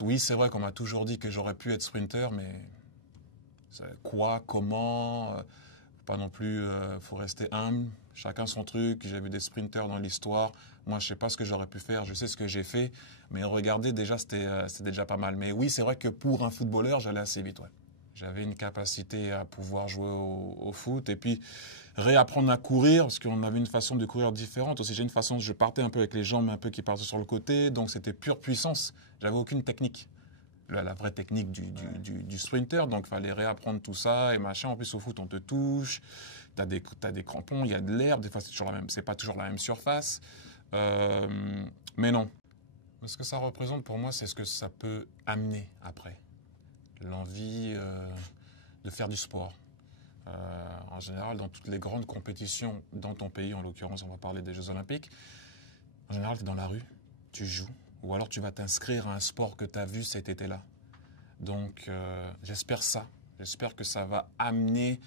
Oui, c'est vrai qu'on m'a toujours dit que j'aurais pu être sprinter, mais quoi, comment, pas non plus, faut rester humble. Chacun son truc. J'ai vu des sprinters dans l'histoire. Moi, je sais pas ce que j'aurais pu faire. Je sais ce que j'ai fait, mais regardez, déjà, c'était déjà pas mal. Mais oui, c'est vrai que pour un footballeur, j'allais assez vite, ouais. J'avais une capacité à pouvoir jouer au foot et puis réapprendre à courir parce qu'on avait une façon de courir différente. Aussi, j'ai une façon, je partais un peu avec les jambes un peu qui partaient sur le côté, donc c'était pure puissance. J'avais aucune technique. La vraie technique du sprinter, donc il fallait réapprendre tout ça et machin. En plus, au foot, on te touche, t'as des crampons, il y a de l'air, des fois c'est pas toujours la même surface. Mais non. Ce que ça représente pour moi, c'est ce que ça peut amener après. L'envie de faire du sport. En général, dans toutes les grandes compétitions dans ton pays, en l'occurrence, on va parler des Jeux Olympiques, en général, tu es dans la rue, tu joues, ou alors tu vas t'inscrire à un sport que tu as vu cet été-là. Donc, j'espère ça. J'espère que ça va amener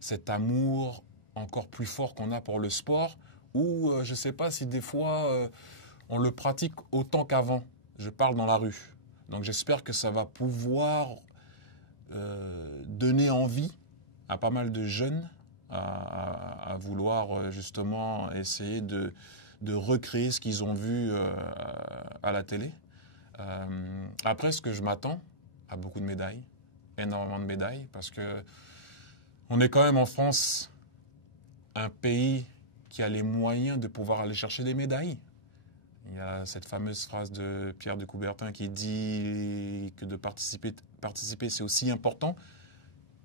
cet amour encore plus fort qu'on a pour le sport, ou je ne sais pas si des fois, on le pratique autant qu'avant. Je parle dans la rue. Donc, j'espère que ça va pouvoir donner envie à pas mal de jeunes à vouloir justement essayer de recréer ce qu'ils ont vu à la télé. Après, ce que je m'attends à beaucoup de médailles, énormément de médailles, parce que on est quand même en France un pays qui a les moyens de pouvoir aller chercher des médailles. Il y a cette fameuse phrase de Pierre de Coubertin qui dit que de participer c'est aussi important.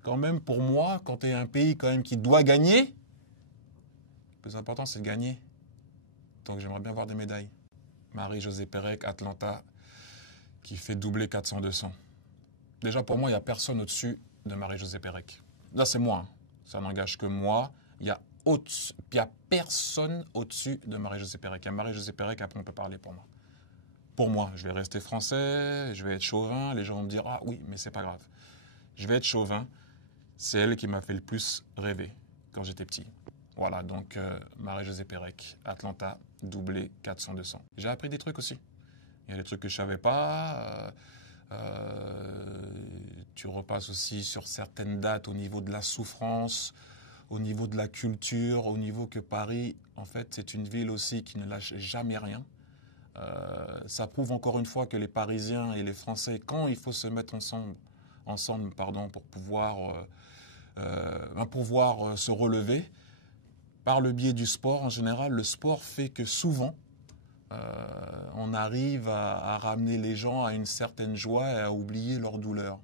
Quand même, pour moi, quand tu es un pays quand même qui doit gagner, le plus important, c'est de gagner. Donc, j'aimerais bien voir des médailles. Marie-Josée Pérec, Atlanta, qui fait doubler 400-200. Déjà, pour moi, il n'y a personne au-dessus de Marie-Josée Pérec. Là, c'est moi. Hein. Ça n'engage que moi. Il y a personne au-dessus de Marie-Josée Pérec. Il y a Marie-Josée Pérec, après, on peut parler pour moi. Pour moi, je vais rester français, je vais être chauvin. Les gens vont me dire, ah oui, mais c'est pas grave. Je vais être chauvin. C'est elle qui m'a fait le plus rêver quand j'étais petit. Voilà, donc Marie-Josée Pérec, Atlanta, doublé 400-200. J'ai appris des trucs aussi. Il y a des trucs que je savais pas. Tu repasses aussi sur certaines dates au niveau de la souffrance, au niveau de la culture, au niveau que Paris, en fait, c'est une ville aussi qui ne lâche jamais rien. Ça prouve encore une fois que les Parisiens et les Français, quand il faut se mettre ensemble pour pouvoir se relever, par le biais du sport, en général, le sport fait que souvent, on arrive à ramener les gens à une certaine joie et à oublier leur douleur.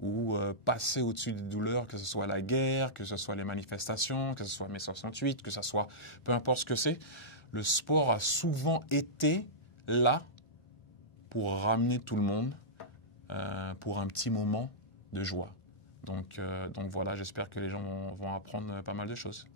Ou passer au-dessus des douleurs, que ce soit la guerre, que ce soit les manifestations, que ce soit mai 68, que ce soit peu importe ce que c'est. Le sport a souvent été là pour ramener tout le monde pour un petit moment de joie. Donc voilà, j'espère que les gens vont apprendre pas mal de choses.